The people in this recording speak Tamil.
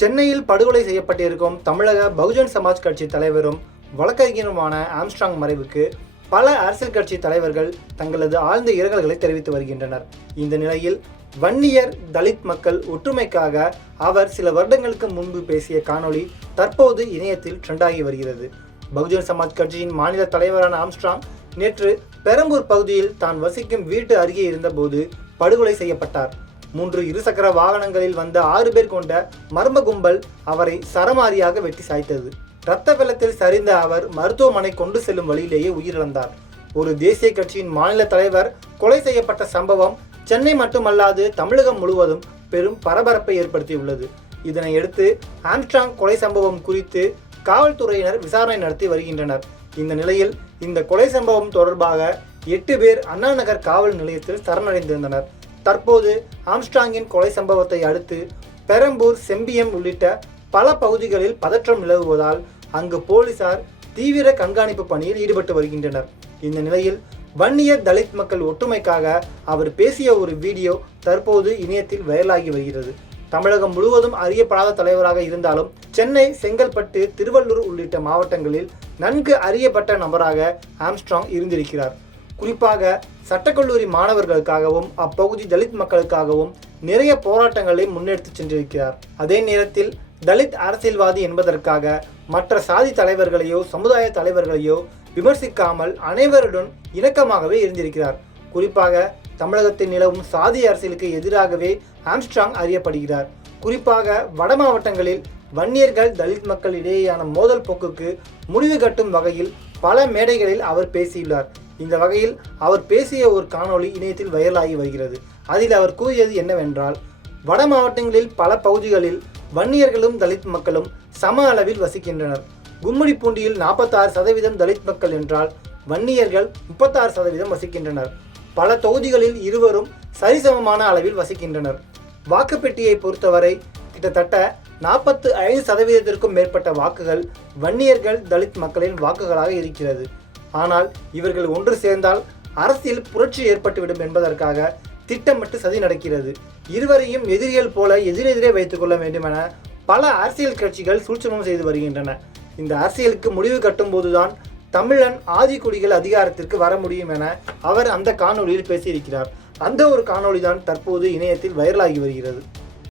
சென்னையில் படுகொலை செய்யப்பட்டிருக்கும் தமிழக பகுஜன் சமாஜ் கட்சி தலைவரும் வழக்கறிஞருமான ஆம்ஸ்ட்ராங் மறைவுக்கு பல அரசியல் கட்சி தலைவர்கள் தங்களது ஆழ்ந்த இரங்கல்களை தெரிவித்து வருகின்றனர். இந்த நிலையில் வன்னியர் தலித் மக்கள் ஒற்றுமைக்காக அவர் சில வருடங்களுக்கு முன்பு பேசிய காணொளி தற்போது இணையத்தில் ட்ரெண்டாகி வருகிறது. பகுஜன் சமாஜ் கட்சியின் மாநில தலைவரான ஆம்ஸ்ட்ராங் நேற்று பெரம்பூர் பகுதியில் தான் வசிக்கும் வீட்டு அருகே இருந்தபோது படுகொலை செய்யப்பட்டார். 3 இருசக்கர வாகனங்களில் வந்த 6 பேர் கொண்ட மர்ம கும்பல் அவரை சரமாரியாக வெட்டி சாய்த்தது. இரத்த வெள்ளத்தில் சரிந்த அவர் மருத்துவமனை கொண்டு செல்லும் வழியிலேயே உயிரிழந்தார். ஒரு தேசிய கட்சியின் மாநில தலைவர் கொலை செய்யப்பட்ட சம்பவம் சென்னை மட்டுமல்லாது தமிழகம் முழுவதும் பெரும் பரபரப்பை ஏற்படுத்தியுள்ளது. இதனையடுத்து ஆம்ஸ்ட்ராங் கொலை சம்பவம் குறித்து காவல்துறையினர் விசாரணை நடத்தி வருகின்றனர். இந்த நிலையில் இந்த கொலை சம்பவம் தொடர்பாக 8 பேர் அண்ணா நகர் காவல் நிலையத்தில் சரணடைந்திருந்தனர். தற்போது ஆம்ஸ்ட்ராங்கின் கொலை சம்பவத்தை அடுத்து பெரம்பூர், செம்பியம் உள்ளிட்ட பல பகுதிகளில் பதற்றம் நிலவுவதால் அங்கு போலீசார் தீவிர கண்காணிப்பு பணியில் ஈடுபட்டு வருகின்றனர். இந்த நிலையில் வன்னியர் தலித் மக்கள் ஒற்றுமைக்காக அவர் பேசிய ஒரு வீடியோ தற்போது இணையத்தில் வைரலாகி வருகிறது. தமிழகம் முழுவதும் அறியப்படாத தலைவராக இருந்தாலும் சென்னை, செங்கல்பட்டு, திருவள்ளூர் உள்ளிட்ட மாவட்டங்களில் நன்கு அறியப்பட்ட நபராக ஆம்ஸ்ட்ராங் இருந்திருக்கிறார். குறிப்பாக சட்டக்கல்லூரி மாணவர்களுக்காகவும் அப்பகுதி தலித் மக்களுக்காகவும் நிறைய போராட்டங்களை முன்னெடுத்து சென்றிருக்கிறார். அதே நேரத்தில் தலித் அரசியல்வாதி என்பதற்காக மற்ற சாதி தலைவர்களையோ சமுதாய தலைவர்களையோ விமர்சிக்காமல் அனைவருடன் இணக்கமாகவே இருந்திருக்கிறார். குறிப்பாக தமிழகத்தில் நிலவும் சாதி அரசியலுக்கு எதிராகவே ஆம்ஸ்ட்ராங் அறியப்படுகிறார். குறிப்பாக வட மாவட்டங்களில் வன்னியர்கள் தலித் மக்கள் இடையேயான மோதல் போக்குக்கு முடிவு கட்டும் வகையில் பல மேடைகளில் அவர் பேசியுள்ளார். இந்த வகையில் அவர் பேசிய ஒரு காணொளி இணையத்தில் வைரலாகி வருகிறது. அதில் அவர் கூறியது என்னவென்றால், வட மாவட்டங்களில் பல பகுதிகளில் வன்னியர்களும் தலித் மக்களும் சம அளவில் வசிக்கின்றனர். கும்மிடிப்பூண்டியில் 46% தலித் மக்கள் என்றால் வன்னியர்கள் 36% வசிக்கின்றனர். பல தொகுதிகளில் இருவரும் சரிசமமான அளவில் வசிக்கின்றனர். வாக்குப்பெட்டியை பொறுத்தவரை கிட்டத்தட்ட 45%க்கும் மேற்பட்ட வாக்குகள் வன்னியர்கள் தலித் மக்களின் வாக்குகளாக இருக்கிறது. ஆனால் இவர்கள் ஒன்று சேர்ந்தால் அரசியல் புரட்சி ஏற்பட்டுவிடும் என்பதற்காக திட்டமிட்டு சதி நடக்கிறது. இருவரையும் எதிரிகள் போல எதிரெதிரே வைத்துக் கொள்ள வேண்டும் என பல அரசியல் கட்சிகள் சூழ்ச்சிமம் செய்து வருகின்றன. இந்த அரசியலுக்கு முடிவு கட்டும் போதுதான் தமிழன் ஆதிக்குடிகள் அதிகாரத்திற்கு வர முடியும் என அவர் அந்த காணொளியில் பேசியிருக்கிறார். அந்த ஒரு காணொளி தான் தற்போது இணையத்தில் வைரலாகி வருகிறது.